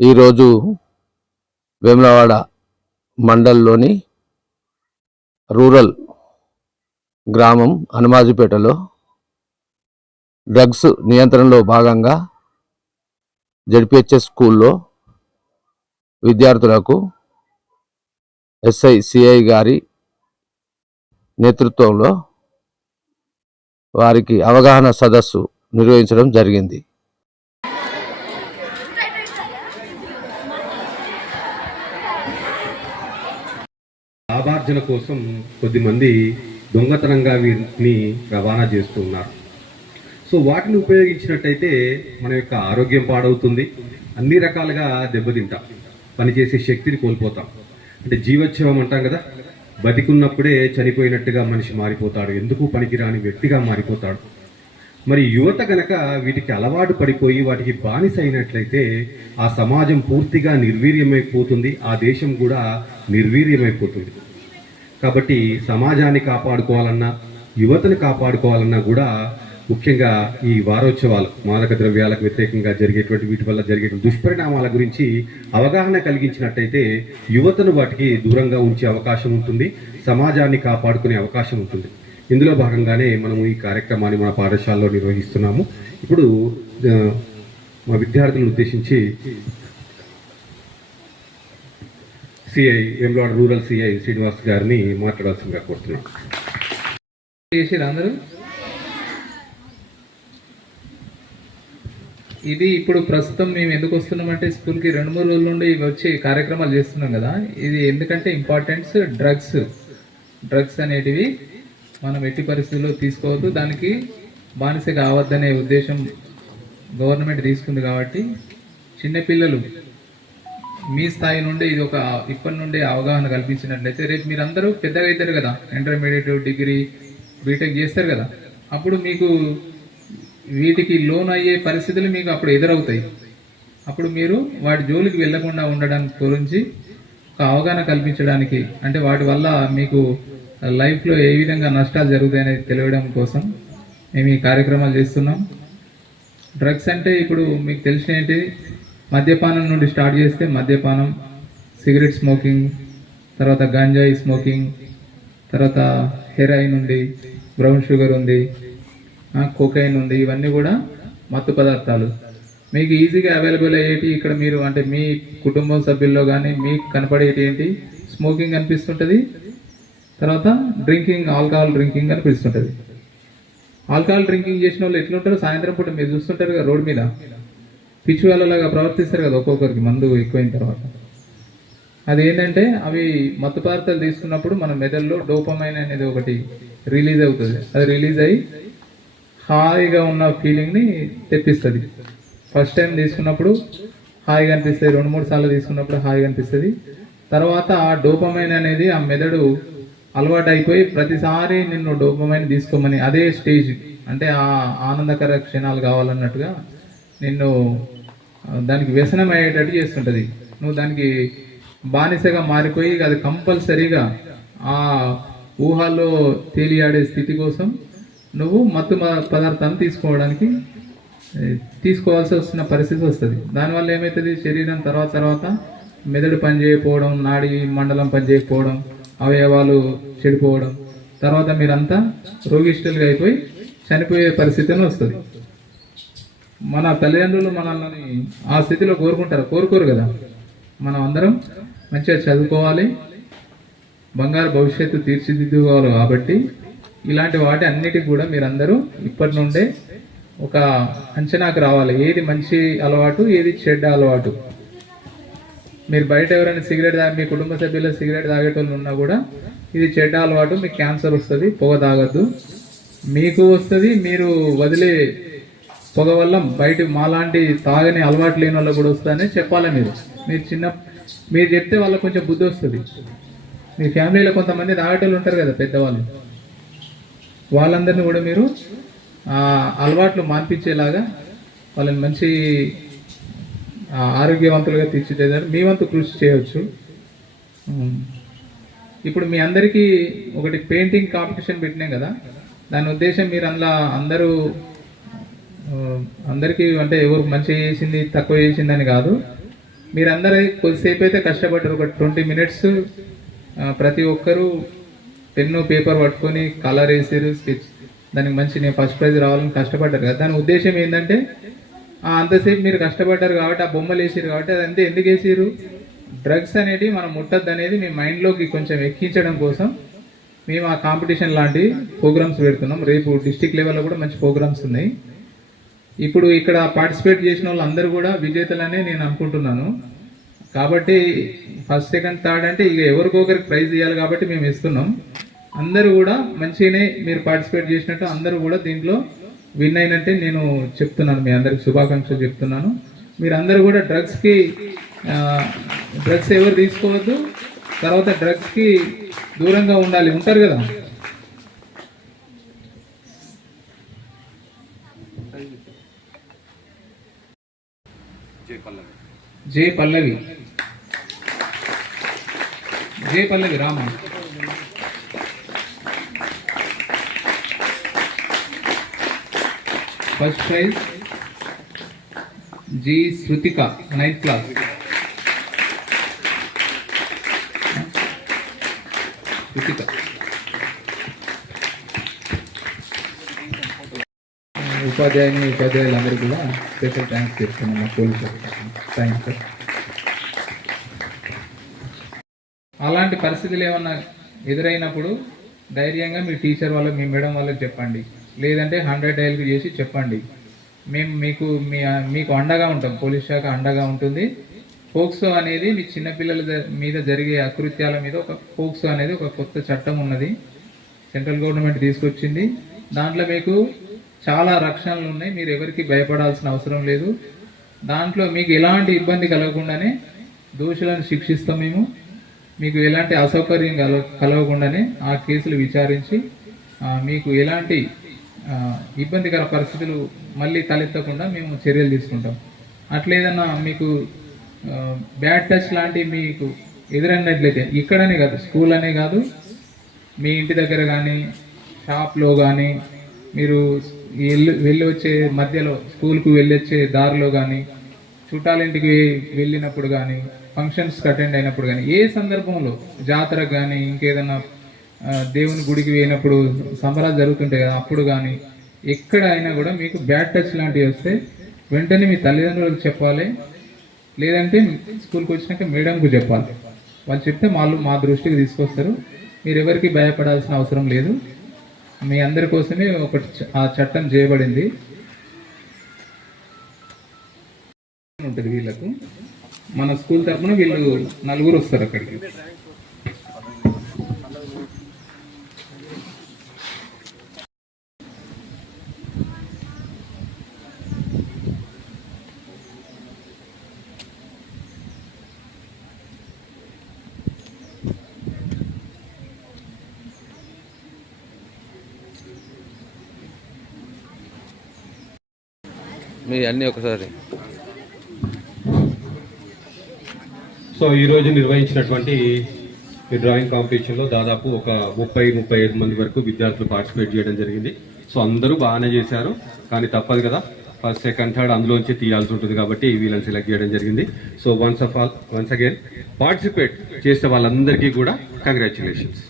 ఈరోజు వేములవాడ మండల్లోని రూరల్ గ్రామం హనుమాజిపేటలో డ్రగ్స్ నియంత్రణలో భాగంగా జడ్పిహెచ్ఎస్ స్కూల్లో విద్యార్థులకు ఎస్ఐ సిఐ గారి నేతృత్వంలో వారికి అవగాహన సదస్సు నిర్వహించడం జరిగింది. లాభార్జన కోసం కొద్దిమంది దొంగతనంగా వీటిని రవాణా చేస్తూ ఉన్నారు సో వాటిని ఉపయోగించినట్టయితే మన యొక్క ఆరోగ్యం పాడవుతుంది. అన్ని రకాలుగా దెబ్బతింటాం. పనిచేసే శక్తిని కోల్పోతాం. అంటే జీవోత్సవం అంటాం కదా? బతికున్నప్పుడే చనిపోయినట్టుగా మనిషి మారిపోతాడు. ఎందుకు పనికిరాని వ్యక్తిగా మారిపోతాడు? మరి యువత గనక వీటికి అలవాటు పడిపోయి వాటికి బానిస అయినట్లయితే ఆ సమాజం పూర్తిగా నిర్వీర్యమైపోతుంది. ఆ దేశం కూడా నిర్వీర్యమైపోతుంది. కాబట్టి సమాజాన్ని కాపాడుకోవాలన్నా యువతను కాపాడుకోవాలన్నా కూడా ముఖ్యంగా ఈ వారోత్సవాలు మాదక ద్రవ్యాలకు వ్యతిరేకంగా జరిగేటువంటి వీటి వల్ల జరిగే దుష్పరిణామాల గురించి అవగాహన కలిగించినట్టయితే యువతను వాటికి దూరంగా ఉంచే అవకాశం ఉంటుంది సమాజాన్ని కాపాడుకునే అవకాశం ఉంటుంది. ఇందులో భాగంగానే మనము ఈ కార్యక్రమాన్ని మన పాఠశాలలో నిర్వహిస్తున్నాము. ఇప్పుడు మా విద్యార్థులను ఉద్దేశించి CI Vemulawada rural CI Srinivas గారిని మాట్లాడాల్సిందిగా కోరుతున్నాం. చేసేది అందరూ? ఇది ఇప్పుడు ప్రస్తుతం మేము ఎందుకు వస్తున్నామంటే స్కూల్కి రెండు మూడు రోజుల నుండి ఇవి వచ్చి కార్యక్రమాలు చేస్తున్నాం కదా. ఇది ఎందుకంటే ఇంపార్టెన్స్ డ్రగ్స్. డ్రగ్స్ అనేటివి మనం ఎట్టి పరిస్థితుల్లో తీసుకోవద్దు. దానికి బానిస కావద్దనే ఉద్దేశం గవర్నమెంట్ తీసుకుంది కాబట్టి చిన్నపిల్లలు మీ స్థాయి నుండి ఇది ఒక ఇప్పటి నుండి అవగాహన కల్పించినట్లయితే రేపు మీరందరూ పెద్దగా అవుతారు కదా. ఇంటర్మీడియట్ డిగ్రీ బీటెక్ చేస్తారు కదా. అప్పుడు మీకు వీటికి లోన్ అయ్యే పరిస్థితులు మీకు అప్పుడు ఎదురవుతాయి. అప్పుడు మీరు వాటి జోలికి వెళ్ళకుండా ఉండడానికి గురించి ఒక అవగాహన కల్పించడానికి అంటే వాటి వల్ల మీకు లైఫ్లో ఏ విధంగా నష్టాలు జరుగుతాయనేది తెలియడం కోసం మేము ఈ కార్యక్రమాలు చేస్తున్నాం. డ్రగ్స్ అంటే ఇప్పుడు మీకు తెలిసిన ఏంటి? మద్యపానం నుండి స్టార్ట్ చేస్తే మద్యపానం సిగరెట్ స్మోకింగ్ తర్వాత గంజాయి స్మోకింగ్ తర్వాత హెరాయిన్ ఉంది బ్రౌన్ షుగర్ ఉంది కోకైన్ ఉంది ఇవన్నీ కూడా మత్తు పదార్థాలు. మీకు ఈజీగా అవైలబుల్ అయ్యేటి ఇక్కడ మీరు అంటే మీ కుటుంబం సభ్యుల్లో కానీ మీకు కనపడేటి ఏంటి? స్మోకింగ్ అనిపిస్తుంటుంది తర్వాత డ్రింకింగ్ ఆల్కహాల్ డ్రింకింగ్ అనిపిస్తుంటుంది. ఆల్కహాల్ డ్రింకింగ్ చేసిన వాళ్ళు ఎట్లుంటారు? సాయంత్రం పూట మీరు చూస్తుంటారు కదా రోడ్ మీద. పిచ్చి వాళ్ళలాగా ప్రవర్తిస్తారు కదా ఒక్కొక్కరికి మందు ఎక్కువైన తర్వాత. అది ఏంటంటే అవి మత్తు పదార్థాలు తీసుకున్నప్పుడు మన మెదడులో డోపమైన్ అనేది ఒకటి రిలీజ్ అవుతుంది. అది రిలీజ్ అయ్యి హాయిగా ఉన్న ఫీలింగ్ని తెప్పిస్తుంది. ఫస్ట్ టైం తీసుకున్నప్పుడు హాయిగా అనిపిస్తుంది రెండు మూడు సార్లు తీసుకున్నప్పుడు హాయిగా అనిపిస్తుంది. తర్వాత ఆ డోపమైన్ అనేది ఆ మెదడు అలవాటు అయిపోయి ప్రతిసారి నిన్ను డోపమైన్ తీసుకోమని అదే స్టేజ్ అంటే ఆ ఆనందకర క్షణాలు కావాలన్నట్టుగా నిన్ను దానికి వ్యసనం అయ్యేటట్టు చేస్తుంటది. నువ్వు దానికి బానిసగా మారిపోయి అది కంపల్సరీగా ఆ ఊహల్లో తేలియాడే స్థితి కోసం నువ్వు మత్తు మ- పదార్థాన్ని తీసుకోవడానికి తీసుకోవాల్సి వస్తున్న పరిస్థితి వస్తుంది. దానివల్ల ఏమవుతుంది శరీరం తర్వాత తర్వాత మెదడు పనిచేయకపోవడం నాడి మండలం పనిచేయకపోవడం అవయవాలు చెడిపోవడం తర్వాత మీరంతా రోగిష్టలుగా అయిపోయి చనిపోయే పరిస్థితిని వస్తుంది. మన తల్లిదండ్రులు మనల్ని ఆ స్థితిలో కోరుకుంటారు కోరుకోరు కదా. మనం అందరం మంచిగా చదువుకోవాలి బంగారు భవిష్యత్తు తీర్చిదిద్దుకోవాలి కాబట్టి ఇలాంటి వాటి అన్నిటికి కూడా మీరందరూ ఇప్పటి నుండే ఒక అంచనాకు రావాలి. ఏది మంచి అలవాటు ఏది చెడ్డ అలవాటు. మీరు బయట ఎవరైనా సిగరెట్ తాగి మీ కుటుంబ సభ్యులు సిగరెట్ తాగేటోళ్ళు ఉన్నా కూడా ఇది చెడ్డ అలవాటు మీకు క్యాన్సర్ వస్తుంది పొగ తాగద్దు. మీకు వస్తుంది మీరు వదిలే పొగ వల్ల బయట మాలాంటి తాగని అలవాటు లేని వాళ్ళకి కూడా వస్తుందని చెప్పాలి మీరు. మీరు చిన్న మీరు చెప్తే వాళ్ళకి కొంచెం బుద్ధి వస్తుంది. మీ ఫ్యామిలీలో కొంతమంది తాగేటోళ్ళు ఉంటారు కదా పెద్దవాళ్ళు. వాళ్ళందరినీ కూడా మీరు ఆ, అలవాట్లు మాన్పించేలాగా వాళ్ళని మంచి ఆరోగ్యవంతులుగా తీర్చిదిద్దారు. మీ వంతు కృషి చేయవచ్చు ఇప్పుడు మీ అందరికీ ఒకటి పెయింటింగ్ కాంపిటీషన్ పెట్టినాం కదా. దాని ఉద్దేశం మీరు అందులో అందరూ అందరికీ అంటే ఎవరు మంచిగా చేసింది తక్కువ చేసిందని కాదు. మీరందరూ కొద్దిసేపు అయితే కష్టపడ్డారు ఒక ట్వంటీ మినిట్స్ ప్రతి ఒక్కరూ పెన్ను పేపర్ పట్టుకొని కలర్ వేసారు స్కెచ్. దానికి మంచి నేను ఫస్ట్ ప్రైజ్ రావాలని కష్టపడ్డారు కదా. దాని ఉద్దేశం ఏంటంటే అంతసేపు మీరు కష్టపడ్డారు కాబట్టి ఆ బొమ్మలు వేసారు కాబట్టి అదంతా ఎందుకు వేసారు? డ్రగ్స్ అనేది మనం ముట్టద్దు అనేది మీ మైండ్లోకి కొంచెం ఎక్కించడం కోసం మేము ఆ కాంపిటీషన్ లాంటి ప్రోగ్రామ్స్ పెడుతున్నాం. రేపు డిస్టిక్ లెవెల్లో కూడా మంచి ప్రోగ్రామ్స్ ఉన్నాయి. ఇప్పుడు ఇక్కడ పార్టిసిపేట్ చేసిన వాళ్ళందరూ కూడా విజేతలనే నేను అనుకుంటున్నాను. కాబట్టి ఫస్ట్ సెకండ్ థర్డ్ అంటే ఇక ఎవరికొకరికి ప్రైజ్ ఇవ్వాలి కాబట్టి మేము ఇస్తున్నాం. అందరూ కూడా మంచిగానే మీరు పార్టిసిపేట్ చేసినట్టు అందరూ కూడా దీంట్లో విన్ అయినట్టే నేను చెప్తున్నాను. మీ అందరికి శుభాకాంక్షలు చెప్తున్నాను. మీరు అందరూ కూడా డ్రగ్స్కి డ్రగ్స్ ఎవరు తీసుకోవద్దు. తర్వాత డ్రగ్స్కి దూరంగా ఉండాలి. ఉంటారు కదా? J Pallavi J Pallavi Rama first prize G Shruthika ninth class Shruthika ఉపాధ్యాయుని ఉపాధ్యాయులందరికీ కూడా స్పెషల్ థ్యాంక్స్ చెప్తున్నాను మా పోలీసు thank you అలాంటి పరిస్థితులు ఏమన్నా ఎదురైనప్పుడు ధైర్యంగా మీ టీచర్ వాళ్ళకి మీ మేడం వాళ్ళకి చెప్పండి. లేదంటే హండ్రెడ్ డైల్కి చేసి చెప్పండి. మేము మీకు మీ మీకు అండగా ఉంటాం. పోలీస్ శాఖ అండగా ఉంటుంది. పోక్సో అనేది మీ చిన్నపిల్లల మీద జరిగే అకృత్యాల మీద ఒక పోక్సో అనేది ఒక కొత్త చట్టం ఉన్నది. సెంట్రల్ గవర్నమెంట్ తీసుకొచ్చింది. దాంట్లో మీకు చాలా రక్షణలు ఉన్నాయి. మీరు ఎవరికి భయపడాల్సిన అవసరం లేదు. దాంట్లో మీకు ఎలాంటి ఇబ్బంది కలగకుండానే దోషులను శిక్షిస్తాం మేము. మీకు ఎలాంటి అసౌకర్యం కల కలగకుండానే ఆ కేసులు విచారించి మీకు ఎలాంటి ఇబ్బందికర పరిస్థితులు మళ్ళీ తలెత్తకుండా మేము చర్యలు తీసుకుంటాం. అట్లేదన్నా మీకు బ్యాడ్ టచ్ లాంటివి మీకు ఎదురైనట్లయితే ఇక్కడనే కాదు స్కూల్ అనే కాదు మీ ఇంటి దగ్గర కానీ షాప్లో కానీ మీరు వెళ్ళి వెళ్ళి వచ్చే మధ్యలో స్కూల్కు వెళ్ళి వచ్చే దారిలో కానీ చుట్టాలింటికి వెళ్ళినప్పుడు కానీ ఫంక్షన్స్కి అటెండ్ అయినప్పుడు కానీ ఏ సందర్భంలో జాతరకు కానీ ఇంకేదైనా దేవుని గుడికి పోయినప్పుడు సంబరాలు జరుగుతుంటాయి కదా అప్పుడు కానీ ఎక్కడ అయినా కూడా మీకు బ్యాడ్ టచ్ లాంటివి వస్తే వెంటనే మీ తల్లిదండ్రులకు చెప్పాలి. లేదంటే స్కూల్కి వచ్చినాక మేడంకు చెప్పాలి. వాళ్ళు చెప్తే వాళ్ళు మా దృష్టికి తీసుకొస్తారు. మీరు ఎవరికి భయపడాల్సిన అవసరం లేదు. మీ అందరి కోసమే ఒకటి ఆ చట్టం చేయబడింది. ఉంటుంది వీళ్ళకు. మన స్కూల్ తరఫున వీళ్ళు నలుగురు వస్తారు అక్కడికి. మీ అన్నీ ఒకసారి. సో ఈరోజు నిర్వహించినటువంటి ఈ డ్రాయింగ్ కాంపిటీషన్లో దాదాపు ఒక ముప్పై ముప్పై ఐదు మంది వరకు విద్యార్థులు పార్టిసిపేట్ చేయడం జరిగింది. సో అందరూ బాగానే చేశారు కానీ తప్పదు కదా. ఫస్ట్ సెకండ్ థర్డ్ అందులోంచి తీయాల్సి ఉంటుంది కాబట్టి వీళ్ళని సెలెక్ట్ చేయడం జరిగింది. So once of all once again participate చేసే వాళ్ళందరికీ కూడా కంగ్రాచులేషన్స్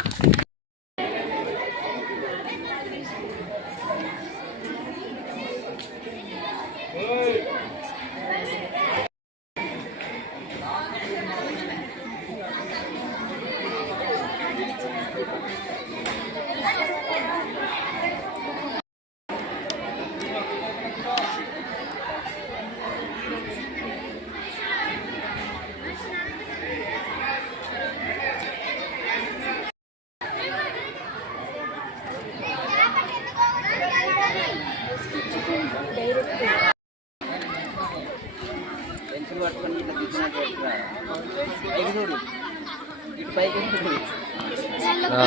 పెన్సిల్ పట్టుకొని ఇట్లా తీసినట్టు ఇట్లా పైకి చూడు ఇటు పైకి చూడు ఆ,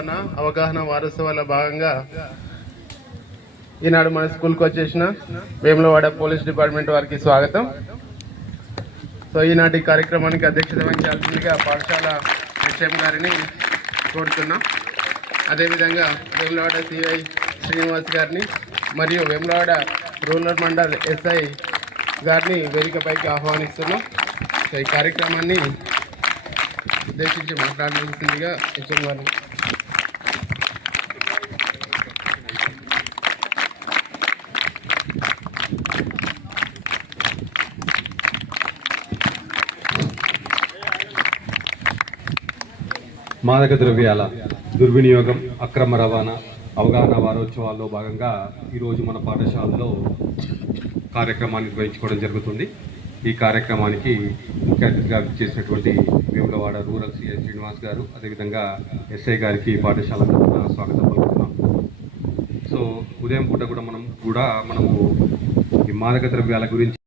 అవగాహన అవగాహన వారోత్సవాల భాగంగా ఈనాడు మన స్కూల్కి వచ్చేసిన వేములవాడ పోలీస్ డిపార్ట్మెంట్ వారికి స్వాగతం. సో ఈనాటి కార్యక్రమానికి అధ్యక్షత వహించాల్సిందిగా పాఠశాల హెచ్ఎం గారిని కోరుతున్నాం. అదేవిధంగా వేములవాడ సిఐ శ్రీనివాస్ గారిని మరియు వేములవాడ రూరల్ మండల్ ఎస్ఐ గారిని వేదికపైకి ఆహ్వానిస్తున్నాం. సో ఈ కార్యక్రమాన్ని ఉద్దేశించి మాట్లాడాల్సిందిగా హెచ్ఎం గారిని మాదక ద్రవ్యాల దుర్వినియోగం అక్రమ రవాణా అవగాహన వారోత్సవాల్లో భాగంగా ఈరోజు మన పాఠశాలలో కార్యక్రమాన్ని నిర్వహించుకోవడం జరుగుతుంది. ఈ కార్యక్రమానికి ముఖ్య అతిథిగా చేసినటువంటి వేములవాడ రూరల్ సిఐ శ్రీనివాస్ గారు అదేవిధంగా ఎస్ఐ గారికి పాఠశాల స్వాగతం పలుకుతున్నాం. సో ఉదయం పూట కూడా మనం కూడా మనము ఈ మాదక ద్రవ్యాల గురించి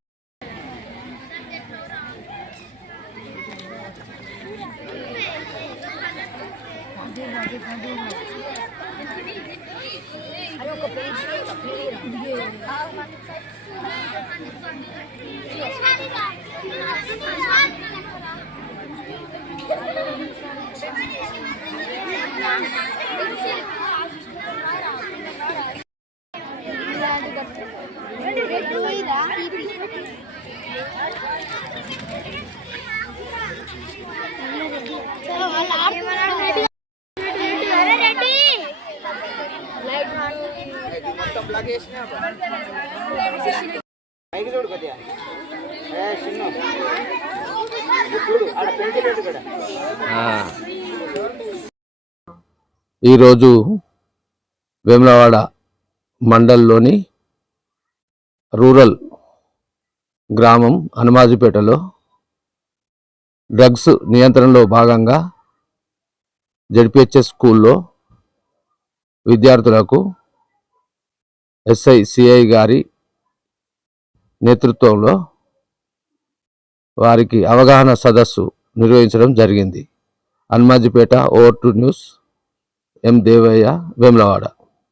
పైకి చూడు కొద్దిగా చిన్న చూడు ఆడ కూడా ఈరోజు వేములవాడ మండల్లోని రూరల్ గ్రామం హనుమాజీపేటలో డ్రగ్స్ నియంత్రణలో భాగంగా జడ్పిహెచ్ఎస్ స్కూల్లో విద్యార్థులకు ఎస్ఐ సిఐ గారి నేతృత్వంలో వారికి అవగాహన సదస్సు నిర్వహించడం జరిగింది. Hanumajipeta over to news M Devaiah Vemulawada.